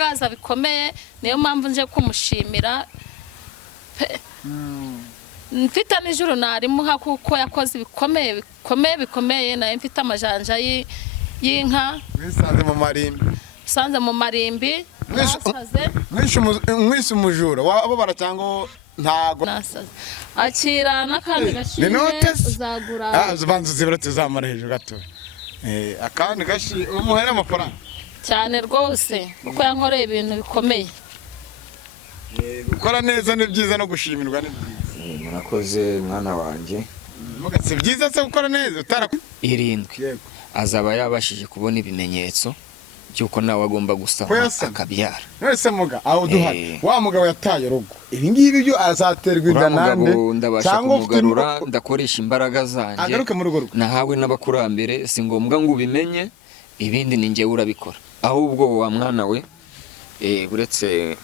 ibitangaza bikomeye niyo mpamvu nje kumushimira mfite n'ijuru narimuha kuko yakoze bikomeye naye mfite amajanja y'inka sanze mu marimbi mwisi umujura wabo baracyango ntago akira n'akandi gashimwe uzagura ubanza zibirate zamara hejuru gato akandi gashi umuhere amafaranga cyane rwose kuko yankoreye ibintu bikomeye gukora neza ni byiza no gushimirwa ni byiza murakoze mwana wanjye mugase byiza se gukora neza irindwi azaba yabashije kubona ibimenyetso cyuko nawe agomba gusaba akabyara wese muga aho duhari wa mugabo yataye rugo ibi ngibi byo azaterwa idanande ndabasha kumugarura ndakoresha imbaraga zanjye agaruke mu rugo nahawe n'abakurambere si ngombwa ngo ubimenye ibindi ni njye urabikora ahubwo wa mwana we uretse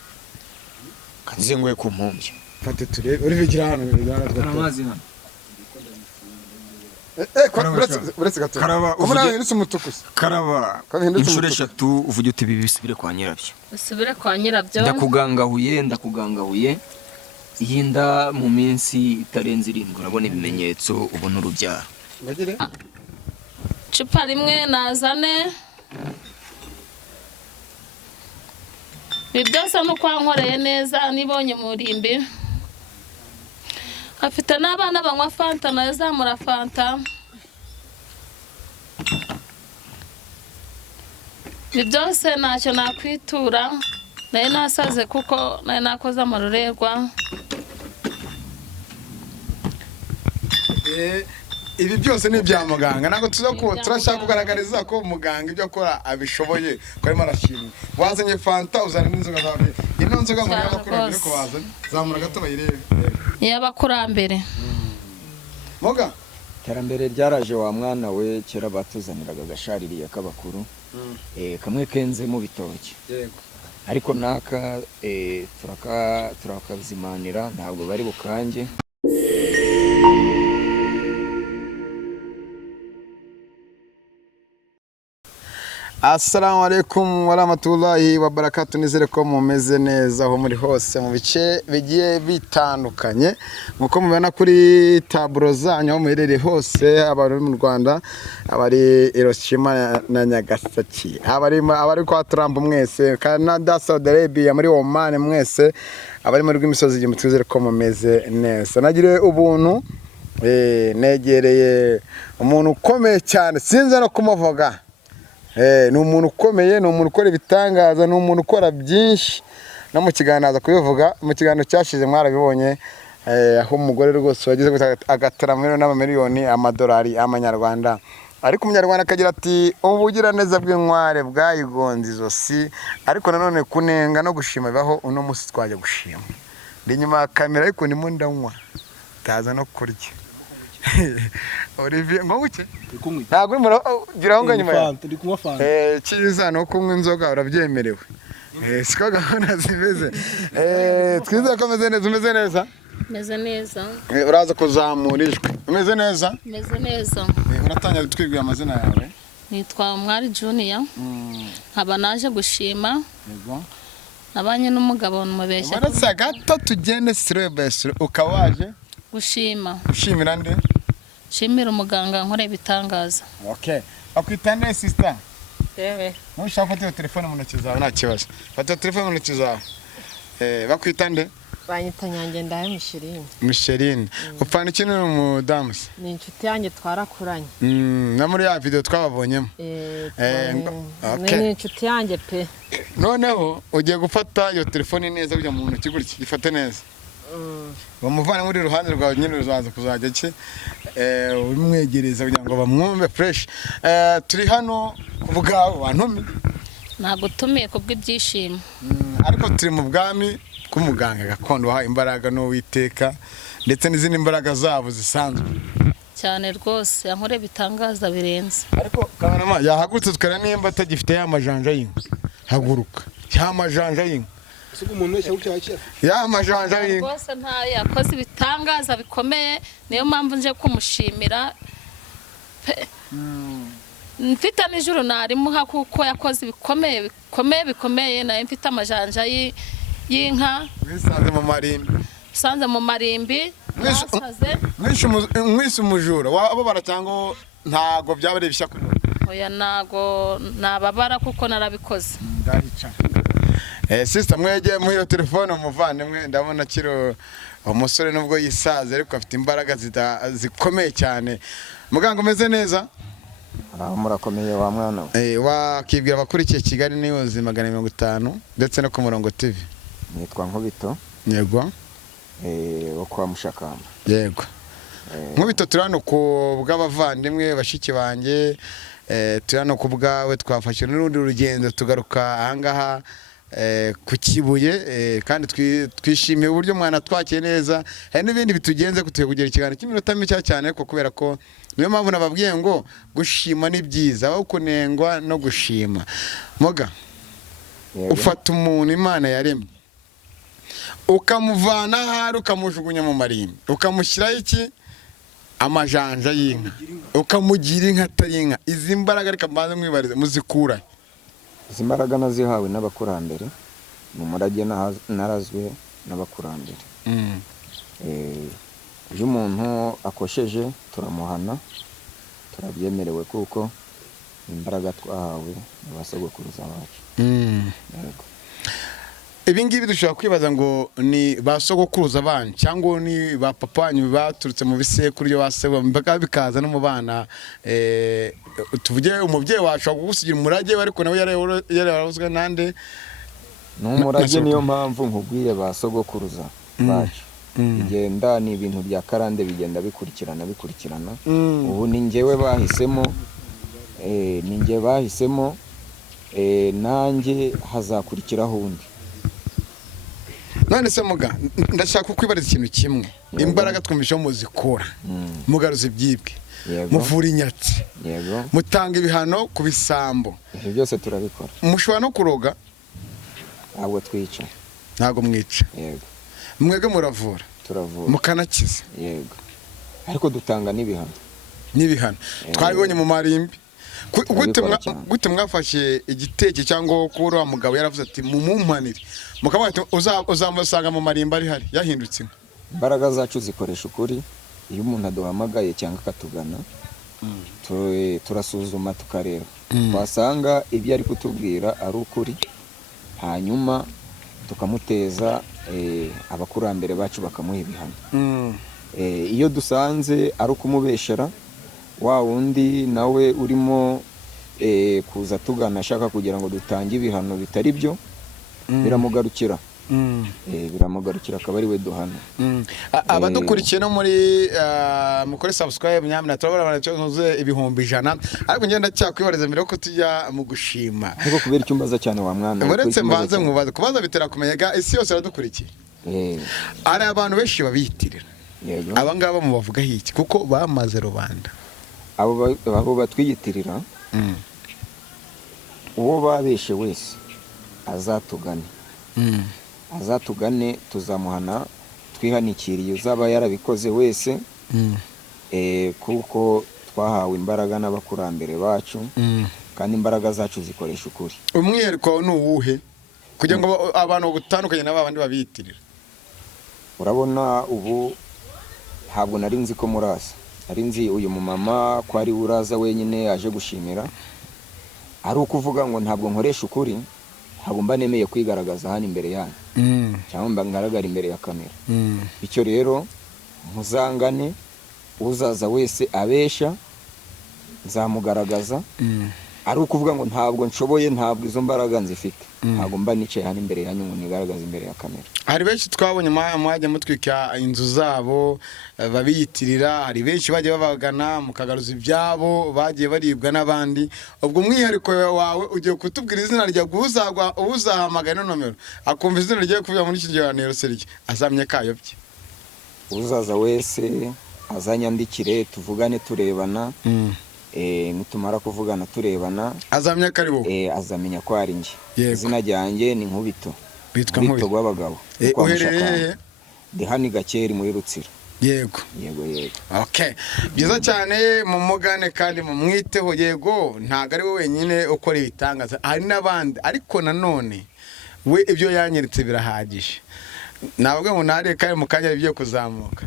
kanzenguye ku mpumbya fate turebe uri vigira hano amazi hano uretse gato karaba inshuro 3 uvuge uti bisubire kwa nyirabyo ndakugangahuye yinda mu minsi itarenze 7 urabona ibimenyetso ubona urubyaro cupa rimwe nazane byose nuko nkoreye neza nibonye murimbi afite n'abana banywa fanta nayo zamura fanta byose ntacyo nakwitura nayo nasaze kuko nayo nakoze amarorerwa ibi byose ni bya muganga nako turashaka kugaragariza ko muganga ibyo akora abishoboye ko arimo arashimwe wazanye fanta uzana n'inzoga zawe ino nzoga ngo y'abakurambere ko bazanye zamura gato bayirebe y'abakurambere moga terambere ryaraje wa mwana we kera batuzaniraga gashaririye k'abakuru kamwe kenze mu bitoki yego ariko naka turakazimanira ntabwo bari bukange Assalamu alaikum warahmatullahi wabarakatuh nizere ko mumeze neza aho muri hose mu bice bigiye bitandukanye nkuko mubona kuri taburo zanyu aho muherereye hose abari mu Rwanda abari Hiroshima na Nagasaki abari kwa Trump mwese Canada Saudi Arabia muri Oman mwese abari muri rw'imisozi igimwe twizere ko mumeze neza nagire ubuntu negereye umuntu ukomeye cyane sinze no kumuvuga ni umuntu ukomeye ni umuntu ukora ibitangaza ni umuntu ukora byinshi no mu kiganiro kubivuga mu kiganiro cyashize mwarabibonye aho umugore rwose wagize agatara miliyoni amadolari amanyarwanda ariko umunyarwanda akagira ati ubugira neza bw'inkware bwayigonze izosi ariko nanone kunenga no gushima bibaho uno munsi twaje gushima ndi nyuma ya kamera ariko ndimo ndanywa taza no kurya Olivier ngoguke ntago urimo gira ngo nyuma ndi kunywa fanta cyiza no kunywa inzoga urabyemerewe siko gahunda zimeze twiza ko umeze neza uraza kuzamurijwe umeze neza uratangira twibwira amazina yawe nitwa Umwari Junior nkaba naje gushima yego nabanye n'umugabo numubeshya baratsa gato tugende sirebesure ukawaje gushimira nde shimira umuganga nkore ibitangaza okay akwitane sister nushaka fata telefone mu ntoki zawe nta kibazo fata telefone mu ntoki zawe bakwitande banyita Nyange ndaye Micheline upfana ikintu n'umudamu ni inshuti yanjye twarakuranye na muri ya video twababonyemo ni inshuti yanjye pe noneho ugiye gufata iyo telefone neza kujya mu ntoki gutya gifate neza bamuvana muri ruhande rwawe nyine ruzaza kuzajya ki umwegereza kugira ngo bamwumve fresh turi hano kuvuga abantu ntago tumiye kubw'ibyishimo ariko turi mu bwami k'umuganga gakondo waha imbaraga no witeka ndetse n'izindi mbaraga zabo zisanzwe cyane rwose yankore bitangaza birenze ariko kamerama yahagurutse tukara nimba atagifite ya majanja y'inka haguruka ya majanja y'inka ya majanja y'inka rwose nta yakoze ibitangaza bikomeye niyo mpamvu nje kumushimira mfite n'ijuru narimuha kuko yakoze bikomeye nayo mfite amajanja y'inka wisanze mu marimbi sanze mu marimbi nasaze mwise umujura wababara cyangwa ntago byaba ari ibishya kuri oya nago nababara kuko narabikoze ndahica sister mwegeye mu iyo telefone umuvandimwe ndabona kiro umusore nubwo yisaze ariko afite imbaraga zikomeye cyane muganga umeze neza aho murakomeye wa mwana wakibwira abakurikiye Kigali News 550 ndetse no ku Murongo TV nitwa Nkubito yego wo kwa Mushakamba yego Nkubito turano ku bw'abavandimwe bashiki banjye turano ku bwawe twafashe n'urundi rugendo tugaruka ahangaha ku Kibuye kandi twishimiye uburyo mwana twakiye neza hari n'ibindi bitugenze kutuye kugera ikiganiro cy'iminota mike cyane ariko kubera ko niyo mpamvu nababwiye ngo gushima ni byiza aho kunengwa no gushima moga ufata umuntu Imana yaremye ukamuvana hari ukamujugunya mu marimbi ukamushyiraho iki amajanja y'inka ukamugira inka atari inka izi mbaraga reka mbanze mwibarize muzikura izi mbaraga nazihawe n'abakurambere mu murage narazwe n'abakurambere iyo umuntu akosheje turamuhana turabyemerewe kuko imbaraga twahawe n'abasogokuruza bacu ibi ngibi dushobora kwibaza ngo ni basogokuruza abana cyangwa ni ba papa wanyu baturutse mu bisekuru byo basebwa mbaka bikaza no mu bana tuvuge umubyeyi wacu kugusigira umurage ariko nawe yaravuzwe nande n'umurage niyo mpamvu nkubwiye basogokuruza bacu bigenda ni ibintu bya karande bigenda bikurikirana ubu ni njyewe bahisemo nanjye hazakurikiraho undi none se muga ndashaka kwibariza ikintu kimwe imbaraga twumvisha muzikora mugaruza ibyibwe muvura inyatsi mutanga ibihano ku bisambo ibyo byose turabikora mushobora no kuroga ntabwo twica ntabwo mwica mwebwe muravura mukanakiza ariko dutanga n'ibihano twabibonye mu marimbi gute mwafashe igiteke cyangwa kuba wa mugabo yaravuze ati mumumpanire mukavuga ati uzamusanga mu marimba ari hari yahindutse imbaraga zacu zikoresha ukuri iyo umuntu aduhamagaye cyangwa akatugana turasuzuma tukareba twasanga ibyo ari kutubwira ari ukuri hanyuma tukamuteza abakurambere bacu bakamuha ibihano iyo dusanze ari ukumubeshera wa wundi nawe urimo kuza tugana ashaka kugira ngo dutange ibihano bitari byo biramugarukira akaba ari we duhana abadukurikiye no muri mukore subscribe nyamina turabona cyoze ibihumbi 100 ariko ngenda cyakwibariza mbere ko tujya mu gushima ariko kubera icyumbaza cyane wa mwana uretse mbanze nkubaza kubaza bitera kumenya isi yose aradukurikiye ari abantu benshi babiyitirira abangaba mu bavuga hiki kuko bamaze rubanda abo batwiyitirira uwo babeshe wese azatugane tuzamuhana twihanikiriye uzaba yarabikoze wese kuko twahawe imbaraga n'abakurambere bacu kandi imbaraga zacu zikoresha ukuri umwihariko ni uwuhe kugira ngo abantu gutandukanye n'abandi babiyitirira urabona ubu ntabwo nari nzi ko murasa ari nzi uyu mumama ko ari uraza wenyine aje gushimira ari ukuvuga ngo ntabwo nkoresha ukuri ntabwo mba nemeye kwigaragaza hano imbere yanyu cyangwa mba ngaragara imbere ya kamera icyo rero muzangane uzaza wese abesha nzamugaragaza ari ukuvuga ngo ntabwo nshoboye ntabwo izo mbaraga nzifite ntabwo mba nicaye hano imbere yanyu ngo nigaragaze imbere ya kamera hari benshi twabonye mwajya mutwika inzu zabo babiyitirira hari benshi bagiye babagana mukagaruza ibyabo bagiye baribwa n'abandi ubwo umwihariko wawe ugiye kutubwira izina rya uzahamagara nomero akumva izina rye kuvuga muri iki kiganiro serike azamye kayobye uzaza wese azanyandikire tuvugane turebana nitumara kuvugana turebana azamenya karibo azamenya ko ari nge izina ryanjye ni Nkubito bitwa Nkubito rw'abagabo uherereye ndi hano Gakeri muri Rutsiro yego okay byiza cyane mumugane kandi mumwiteho yego ntago ari we wenyine ukora ibitangaza hari n'abandi ariko nanone we ibyo yanyeretse birahagije nabwo ngo nare kandi mukanya bigiye kuzamuka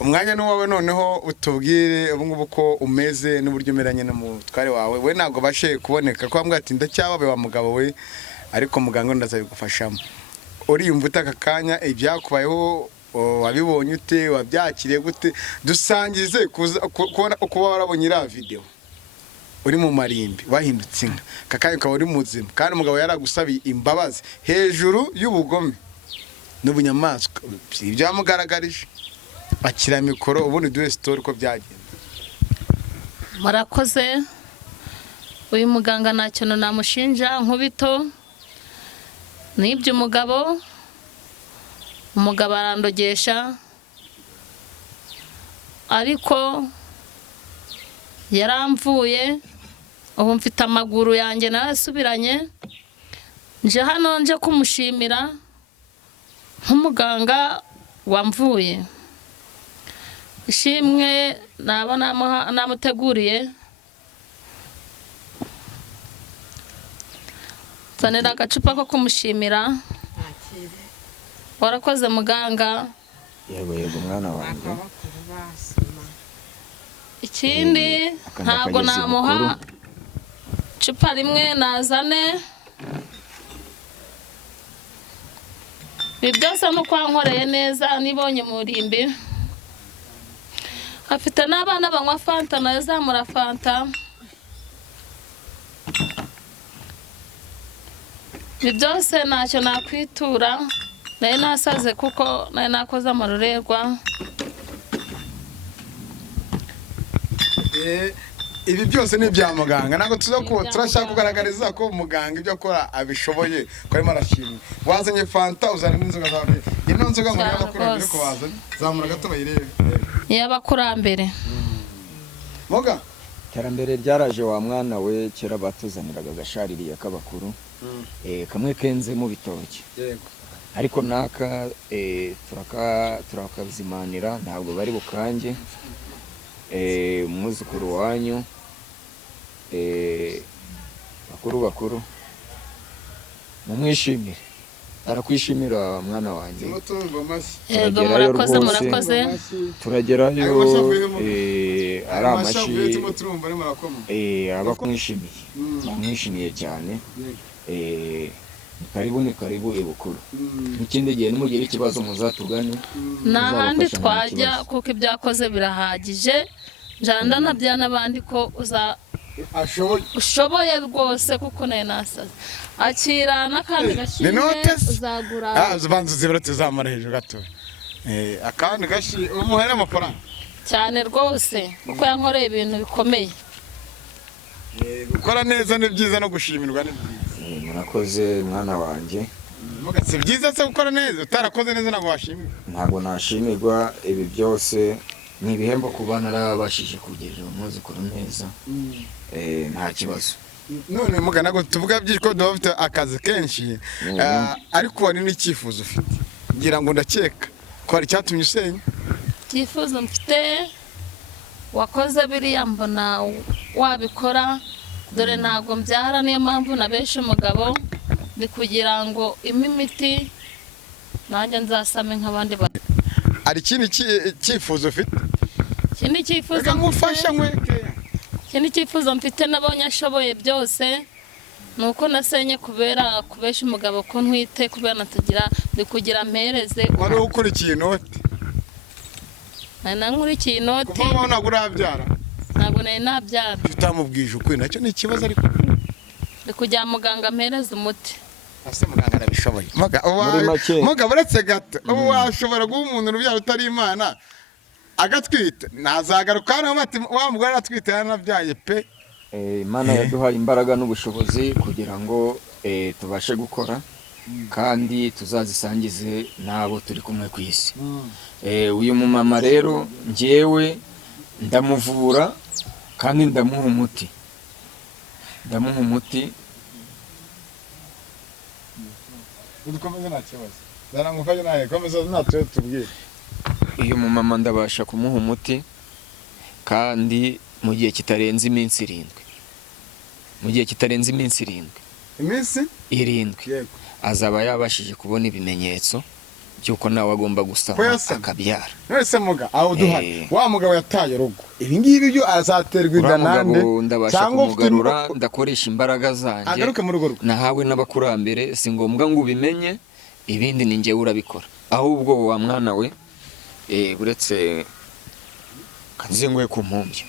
umwanya n'uwawe noneho utubwire ubungubu ko umeze n'uburyo umeranye n'umutware wawe we ntabwo bashe kuboneka ko bambwa ati ndacyababe wa mugabo we ariko muganga ndazabigufashamo uriyumva utaka kanya ibyakubayeho wabibonye ute wabyakiriye gute dusangize kuba warabonye iriya video uri mu marimbi wahindutse inka kakanya ukaba uri muzima kandi umugabo yaragusabiye imbabazi hejuru y'ubugome n'ubunyamaswa ibyo yamugaragarije akira mikoro ubundi duhe story ko byagenda. Murakoze uyu muganga nta kintu namushinja nkubito nibyo umugabo arandogesha ariko yaramvuye ubu mfite amaguru yanjye narasubiranye nje hano nje kumushimira nk'umuganga wamvuye ishimwe naba namuteguriye zanira agacupa ko kumushimira warakoze muganga yego mwana wanjye ikindi ntabwo namuha icupa rimwe nazane ibi byose nuko wankoreye neza nibonye murimbi afite n'abana banywa fanta nayo zamura fanta ibi byose ntacyo nakwitura nayo nasaze kuko nayo nakoze amarorerwa ibi byose ni ibya muganga ntabwo turashaka kugaragariza ko muganga ibyo akora abishoboye ko arimo arashimwe wazanye fanta uzana n'inzoga zawe ino nzoga ngo y'abakurambere ko wazanye zamura gato bayirebe y'abakurambere moga iterambere ryaraje wa mwana we kera batuzaniraga agashaririye k'abakuru kamwe kenze mu bitoki ariko naka turakazimanira ntabwo bari bukange umwuzukuru wanyu bakuru mumwishimire arakwishimira mwana wanjye yego murakoze turagerayo ari amashi abakumwishimiye bamwishimiye cyane karibu ibukuru n'ikindi gihe nimugire ikibazo muzatugane n'ahandi twajya kuko ibyakoze birahagije njanda nabya n'abandi ko ushoboye rwose kuko nayo nasaze akira n'akandi gashimwe uzagura ubanza uzibura zamara hejuru gato akandi gashi umuhere amafaranga cyane rwose kuko yankoreye ibintu bikomeye gukora neza ni byiza no gushimirwa ni byiza murakoze mwana wanjye si byiza se gukora neza utarakoze neza ntabwo washimira ntabwo nashimirwa ibi byose ni ibihembo ku bana narabashije kugerera umwuzukuru neza nta kibazo none muga ntabwo tuvuga byinshi ko duba bafite akazi kenshi ariko hari n'icyifuzo ufite ngira ngo ndakeka ko hari icyatumye usenya icyifuzo mfite wakoze biriya mbona wabikora dore ntabwo mbyara niyo mpamvu nabeshe umugabo ni kugira ngo imiti nanjye nzasame nk'abandi bantu hari ikindi cyifuzo ufite ikindi cyifuzo ngufasha ikindi cyifuzo mfite nabonye ashoboye byose ni uko nasenye kubesha umugabo ko ntwite kubera natagira ndi kugira mpereze wari ukurikiye inoti nkurikiye inoti kuva ntabwo urabyara ntabwo nari nabyara utamubwije ukuri nacyo ni ikibazo ariko ndi kujya muganga mpereza umuti ase muganga arabishoboye muga buretse gato ubu washobora guha umuntu urubyaro utari imana agatwite nazagaruka hano bati wa mugore aratwite yanabyaye pe imana yaduhaye imbaraga n'ubushobozi kugira ngo tubashe gukora kandi tuzazisangize n'abo turi kumwe ku isi uyu mumama rero njyewe ndamuvura kandi ndamuha umuti udukomeze nta kibazo zarangufashe nawe komeza ntacyo tubwire uyu mumama ndabasha kumuha umuti kandi mu gihe kitarenze iminsi 7. Mu gihe kitarenze iminsi 7. Iminsi 7. yego Azaba yabashije kubona ibimenyetso byuko nawe agomba gusama akabyara. Nese muga aho duhari wa mugabo yataye rugo ibi ngibi byo azaterwa inda nande cyangwa kumugarura ndakoresha imbaraga zanjye agaruke mu rugo rwe nahawe n'abakurambere si ngombwa ngo ubimenye ibindi ni njye urabikora ahubwo wa mwana we uretse kanzenguye ku mpumbya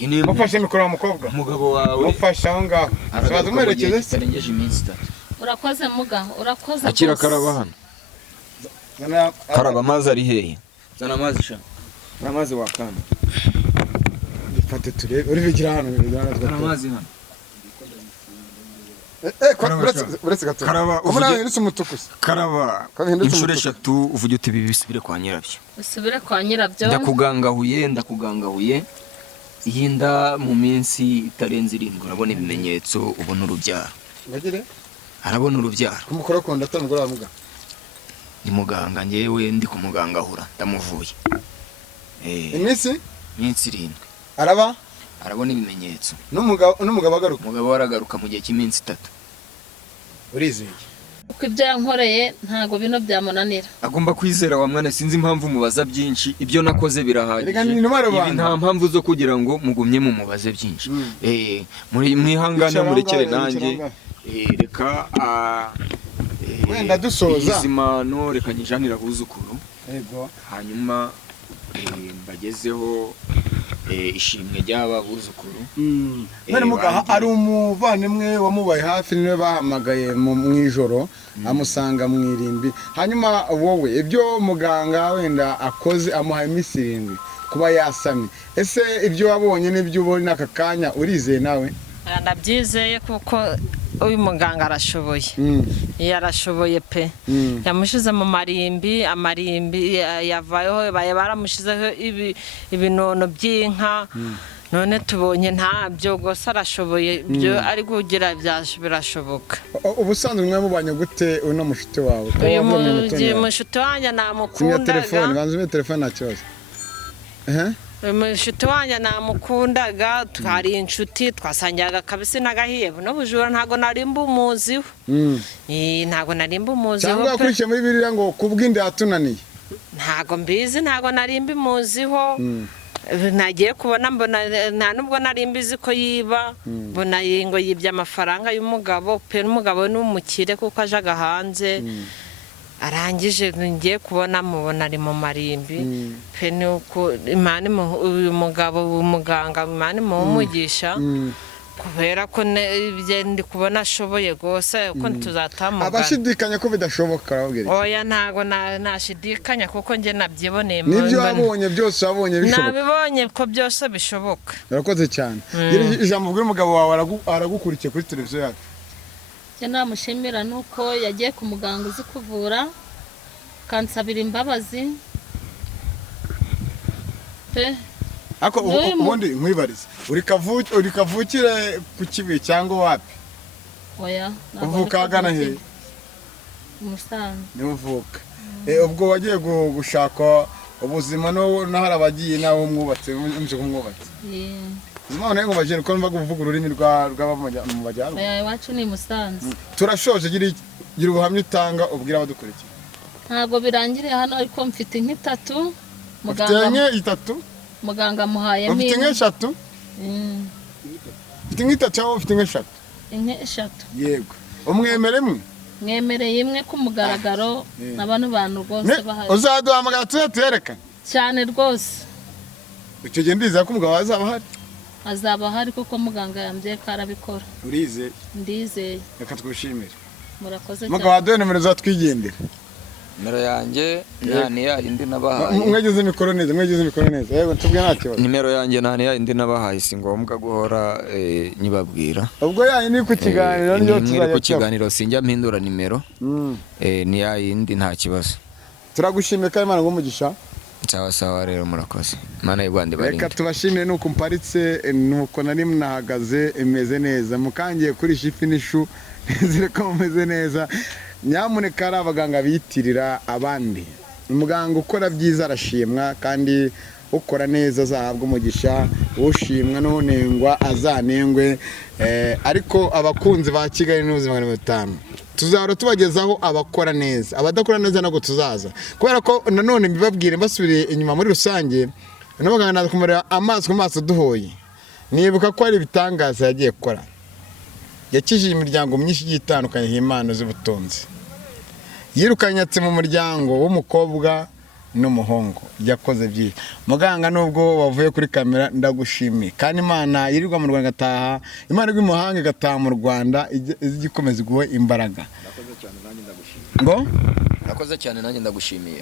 ini mufashe mikoro w'umukobwa umugabo wawe mufashe aho ngaho azaza umuherekeze tarengeje iminsi 3. urakoze muga urakoze akira karaba hano karaba amazi ari hehe zana amazi sha amazi wakana fate turebe uri bigira hano zana amazi hano uretse gato karaba umwana yindutse umutukusi karaba inshuro 3 uvuge uti bibisubire kwa nyirabyo usubire kwa nyirabyo ndakugangahuye yinda mu minsi itarenze 7 urabona ibimenyetso ubona urubyaro bagire arabona urubyaro kumukora ko ndatamugora muga ni muganga ngewe ndi kumugangahura ndamuvuye iminsi 7 arabona ibimenyetso n'umugabo agaruka umugabo waragaruka mu gihe cy'iminsi 3 urizeye uko ibyo yankoreye ntago bino byamunanira agomba kwizera wa mwana sinzi impamvu mubaza byinshi ibyo nakoze birahagije ibi nta mpamvu zo kugira ngo mugumye mu mubaze byinshi muri mwihangana murekere nanjye reka wenda dusoza izimano reka nyijanira huzukuru yego hanyuma mbagezeho ishimwe ry'aba buzukuru none mugaha ari umuvandimwe wamubaye hafi niwe bahamagaye mu ijoro amusanga mu irimbi hanyuma wowe ibyo muganga wenda akoze amuhaye iminsi 7 kuba yasamye ese ibyo wabonye n'ibyo ubona aka kanya urizeye nawe ndabyizeye kuko uyu muganga arashoboye yarashoboye pe yamushize mu marimbi yavayeho baramushizeho ibinono by'inka none tubonye ntabyo gusa arashoboye ibyo ari kugira birashoboka ubusanzwe mwe mubanye gute uno mushuti wawe uyu mushuti wanjye namukundaga telefone nta kibazo umushuti wanjye namukundaga twari inshuti twasangiraga kabisi n'agahiye n'ubujura ntago narimba umuziho ntago narimba umuziho cyangwa yakurikiye muri biriya ngo kubw'inda yatunaniye ntago mbizi ntago narimba umuziho nagiye kubona mbona nta nubwo narimbizi ko yiba mbona ngo yibye amafaranga y'umugabo pe n'umugabo n'umukire kuko ajaga hanze arangije ngiye kubona mubona ari mu marimbi pe nuko imana uyu mugabo umuganga imana umugisha kubera ko ndi kubona ashoboye gose uko tuzatamugana abashidikanya ko bidashoboka arabwira oya ntago nashidikanya kuko nge nabyiboneye nibyo wabonye byose wabonye bishoboka nabibonye ko byose bishoboka urakoze cyane ijambo bw'umugabo wawe aragukurikiye kuri televiziyo yacu namushimira nuko yagiye ku muganga uzi kuvura kansabira imbabazi pe ako ubundi nkwibarize uri kavukire ku kibuye cyangwa wapi oya uvuka agana he Musanze nivuka ubwo wagiye gushaka ubuzima no hari abagiye nawe umwubatse umwubatse none ngo bagire ko mva kuvuga ururimi rw'abamujyana mu bajyana iwacu ni Musanze turashoje gira ubuhamya utanga ubwira abadukurikiye ntago birangiriye hano ariko mfite nk'itatu muganga muhaye mfite nk'eshatu mfite nk'itatu cyangwa mfite nk'eshatu eshatu yego umwemeremwe mwemereye imwe ku mugaragaro n'abantu rwose bahari uzaduhamagara tuyerekane cyane rwose icyo gihe ndizera ko umugabo azaba ahari kuko muganga yambwiye ko arabikora urizeye ndizeye reka twishimire murakoze cyane mugabo waduhe nimero zatwigendera nimero yanjye ni ya yindi nabahaye mwegeze mikoro neza yego tubwe nta kibazo nimero yanjye ni ya yindi nabahaye si ngombwa guhora nyibabwira ubwo yayi ni ku kiganiro nyo tuzajya ku kiganiro sinjya mpindura nimero ni ya yindi nta kibazo turagushimiye kandi Imana ngumugisha sawa rero murakoze Imana y'Rwanda barinde reka tubashimire nuko mparitse nuko nari mnahagaze imeze neza mukangiye kuri shifi n'ishu nizere ko mumeze neza nyamuneka ari abaganga bitirira abandi umuganga ukora byiza arashimwa kandi ukora neza azahabwa umugisha, ushimwa n'unengwa azanengwe. Ariko abakunzi ba Kigali News 500 tuzahora tubagezaho abakora neza, abadakora neza ntabwo tuzaza, kubera ko nanone mbibabwire mbasubire inyuma muri rusange. N'abaganga naza kumureba amaso ku maso duhoye, nibuka ko ari ibitangaza yagiye gukora. Yakijije imiryango myinshi itandukanye h'Imana z'ubutunzi, yirukanyatse mu muryango w'umukobwa n'umuhungu, yakoze byinshi. Muganga nubwo wavuye kuri kamera ndagushimiye, kandi Imana yirirwa mu Rwanda gataha, Imana iri mu mahanga gataha mu Rwanda igikomeza guhe imbaraga. Ngo Nakoze cyane nanjye ndagushimiye.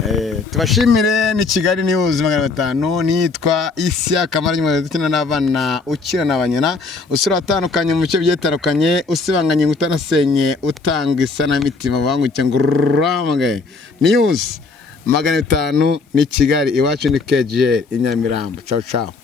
Tubashimire. Ni Kigali News 500, nitwa Isya Kamara dukina n'abana ukina n'abanyana, usura atandukanye mu bice byetandukanye, usibanganye utanasenye, utanga isanamitima banguke nguramwe. News 500 ni Kigali, iwacu ni KGL i Nyamirambo. Ciao ciao.